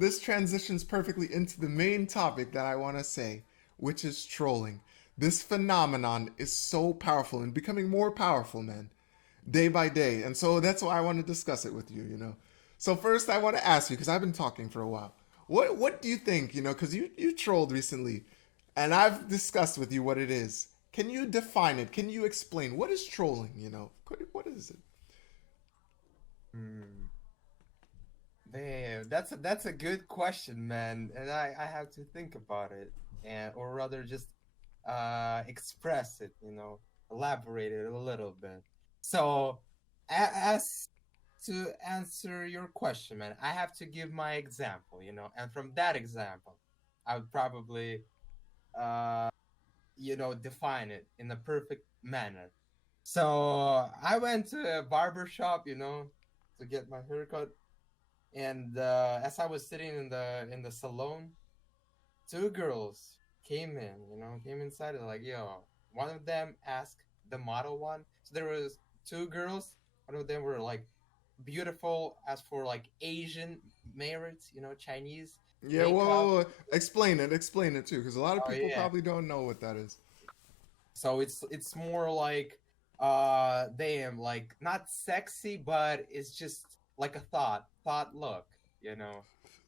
this transitions perfectly into the main topic that I want to say, which is trolling. This phenomenon is so powerful and becoming more powerful, man, day by day. And so that's why I want to discuss it with you, you know. So first I want to ask you, because I've been talking for a while. What do you think, you know, because you trolled recently and I've discussed with you what it is. Can you define it? Can you explain what is trolling, you know? What is it? Hmm. Damn, that's a good question, man, and I have to think about it, and or rather just express it, elaborate it a little bit. So, as to answer your question, man, I have to give my example, and from that example, I would probably uh define it in a perfect manner. So I went to a barber shop, to get my haircut, and as I was sitting in the salon, two girls came inside and like, yo, one of them asked the model one. So there was two girls. One of them were like beautiful as for like Asian merits, Chinese Yeah, makeup. explain it too, because a lot of Oh people yeah. probably don't know what that is. So it's more like damn, like not sexy, but it's just like a thought look, you know.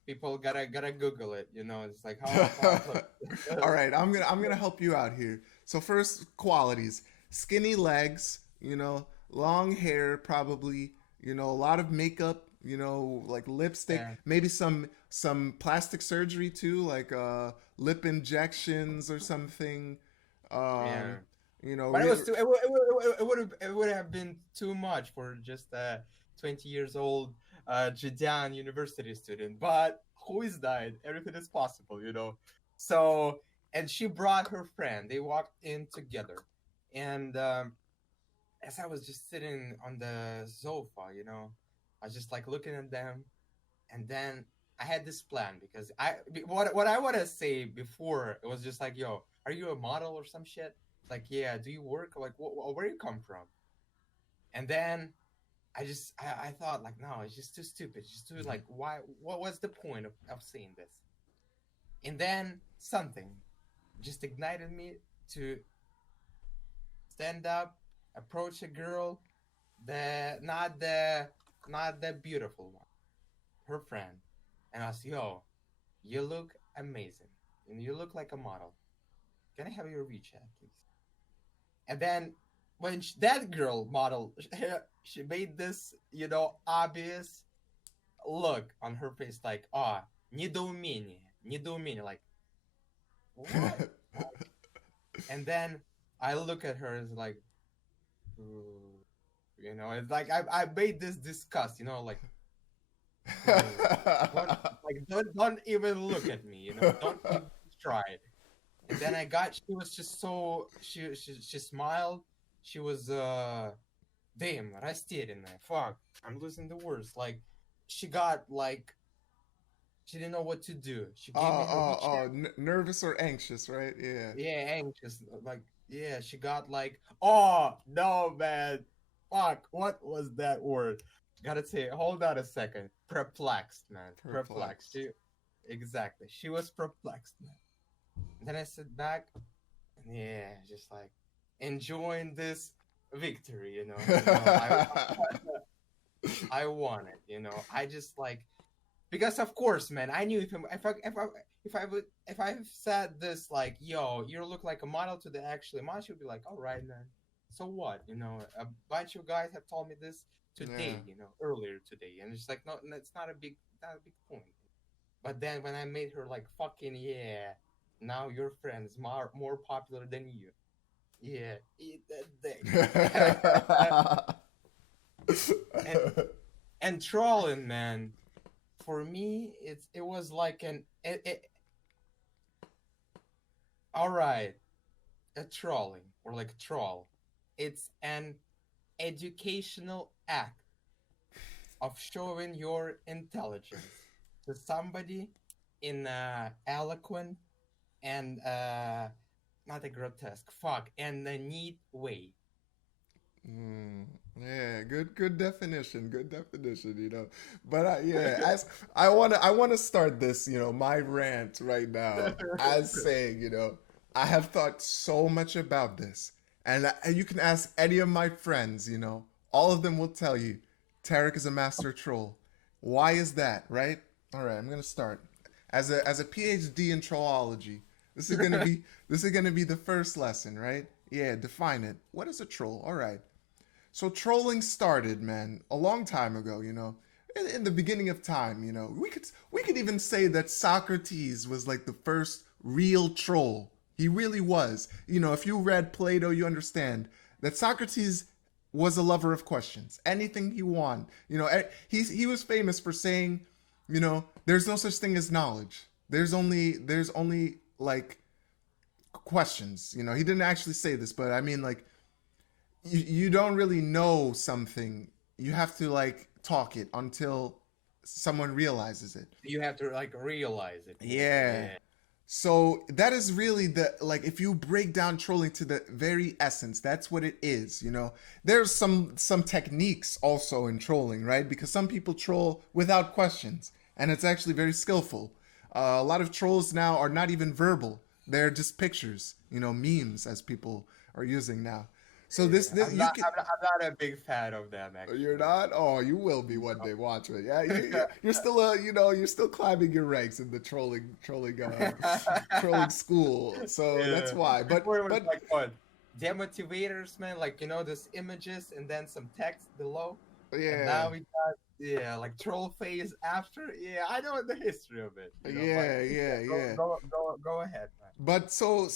People gotta Google it, It's like how a thought look. All right, I'm gonna help you out here. So first, qualities: skinny legs, you know, long hair, probably, you know, a lot of makeup, you know, like lipstick, Yeah, maybe some plastic surgery too, like lip injections or something. Um, yeah. you know, But it real. was too. It would have been too much for just a 20 years old Jidan University student. But who is that? Everything is possible, So, and she brought her friend. They walked in together, and as I was just sitting on the sofa, I was just like looking at them, and then I had this plan because what I want to say before it was just like, yo, are you a model or some shit? It's like, yeah, do you work? Like, where you come from? And then I thought like, no, it's just too stupid. It's just too like, why? What was the point of saying this? And then something just ignited me to stand up, approach a girl, the not the beautiful one, her friend, and I said, yo, you look amazing. And you look like a model. Can I have your WeChat, please? And then when that girl model, she made this, obvious look on her face, like, ah, недоумение, недоумение, like, what? And then I look at her and like, ooh, it's like I made this disgust, like, ooh, don't like don't even look at me, don't even try. And then she was just so she smiled. She was damn, растерянная. Fuck, I'm losing the words. Like she got like she didn't know what to do. She gave me her WeChat. Nervous or anxious, right? Yeah. Yeah, anxious. Like yeah, she got like, oh no, man. Fuck, what was that word? Gotta say, hold on a second. Perplexed, man. Perplexed. Perplexed. Exactly. She was perplexed, man. And then I sit back. Yeah, just like enjoying this victory, I won it, I just like because of course, man, I knew if I said this like, yo, you look like a model to the actually model, she would be like, all right, man, so what, a bunch of guys have told me this Yeah. today, earlier today, and it's like, no, it's not a big point. But then when I made her like, fucking yeah, now your friend is more popular than you. Yeah, eat that dick. and and trolling, man. For me, it was like all right, a trolling or like a troll. It's an educational act of showing your intelligence to somebody in a eloquent and not a grotesque, fuck, and a neat way. Mm, yeah, good definition, good definition, But yeah, as I wanna start this, my rant right now as saying, I have thought so much about this, and you can ask any of my friends, all of them will tell you, Tarik is a master troll. Why is that, right? All right, I'm gonna start as a PhD in trollology. This is gonna be the first lesson, right? Yeah, define it. What is a troll? All right. So trolling started, man, a long time ago, in the beginning of time, we could even say that Socrates was like the first real troll. He really was. If you read Plato, you understand that Socrates was a lover of questions. Anything he wanted. He was famous for saying, there's no such thing as knowledge. There's only like questions. He didn't actually say this, but I mean like you don't really know something. You have to like talk it until someone realizes it. You have to like realize it more. Yeah. Yeah. So that is really the like if you break down trolling to the very essence, that's what it is, There's some techniques also in trolling, right? Because some people troll without questions, and it's actually very skillful. A lot of trolls now are not even verbal. They're just pictures, memes as people are using now. So Yeah. this I'm you not. can. I'm not a big fan of them You're actually. not? Oh, you will be one day. Watch it. Yeah, you're still you're still climbing your ranks in the trolling school. So that's Yeah. why. But Before it was but like what? Demotivators, man. Like those images and then some text below. And yeah, now we got like troll phase after. Yeah, I know the history of it. But yeah, yeah, yeah, yeah. go ahead, man. But so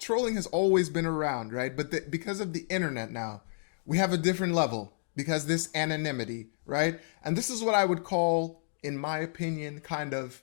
trolling has always been around, right? But because of the internet now, we have a different level because this anonymity, right? And this is what I would call, in my opinion, kind of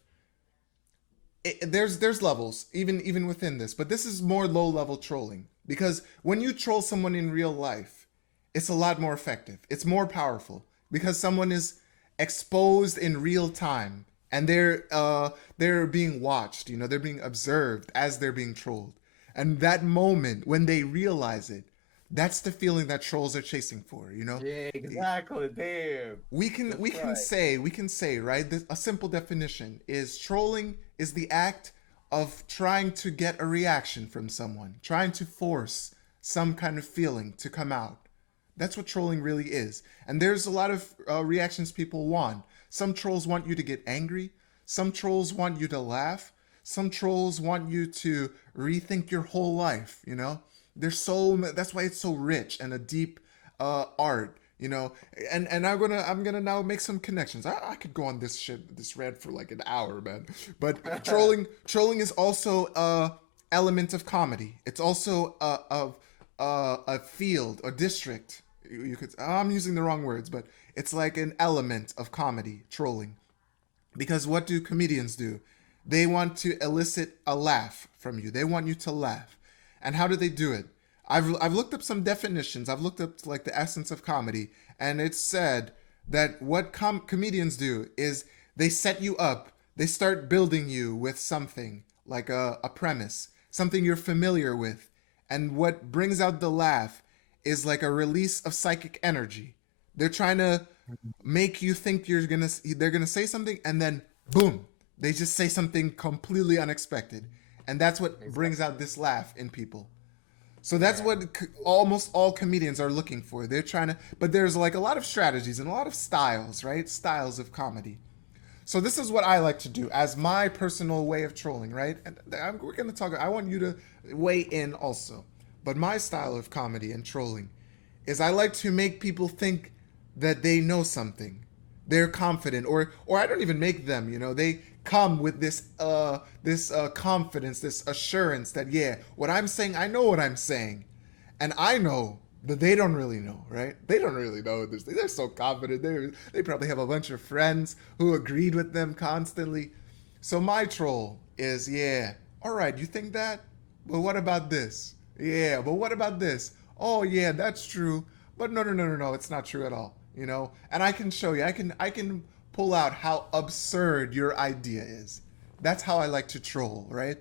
there's levels even within this, but this is more low level trolling because when you troll someone in real life, it's a lot more effective. It's more powerful because someone is exposed in real time and they're being watched. They're being observed as they're being trolled, and that moment when they realize it, that's the feeling that trolls are chasing for. Yeah, exactly. Damn. we can That's we can right. say we can say right, a simple definition is trolling is the act of trying to get a reaction from someone, trying to force some kind of feeling to come out. That's what trolling really is. And there's a lot of reactions people want. Some trolls want you to get angry, some trolls want you to laugh, some trolls want you to rethink your whole life. That's why it's so rich and a deep art. And I'm gonna now make some connections. I could go on this rant for like an hour, man. But trolling is also a element of comedy. It's also a field, a district. You could. I'm using the wrong words, but it's like an element of comedy, trolling. Because what do comedians do? They want to elicit a laugh from you. They want you to laugh. And how do they do it? I've looked up some definitions. I've looked up like the essence of comedy, and it's said that what comedians do is they set you up. They start building you with something like a premise, something you're familiar with, and what brings out the laugh is like a release of psychic energy. They're trying to make you think they're gonna say something, and then boom, they just say something completely unexpected, and that's what brings Exactly. out this laugh in people. So that's Yeah. what almost all comedians are looking for. They're trying to, but there's like a lot of strategies and a lot of styles, right? Styles of comedy. So this is what I like to do as my personal way of trolling, right? And we're gonna talk. I want you to weigh in also. But my style of comedy and trolling is I like to make people think that they know something. They're confident, or I don't even make them. They come with this confidence, this assurance that yeah, what I'm saying, I know what I'm saying, and I know that they don't really know, right? They don't really know this. They're so confident. They probably have a bunch of friends who agreed with them constantly. So my troll is yeah. All right, you think that? But what about this? Yeah, but what about this? Oh yeah, that's true. But no, no, no, no, no, it's not true at all. And I can show you. I can pull out how absurd your idea is. That's how I like to troll, right?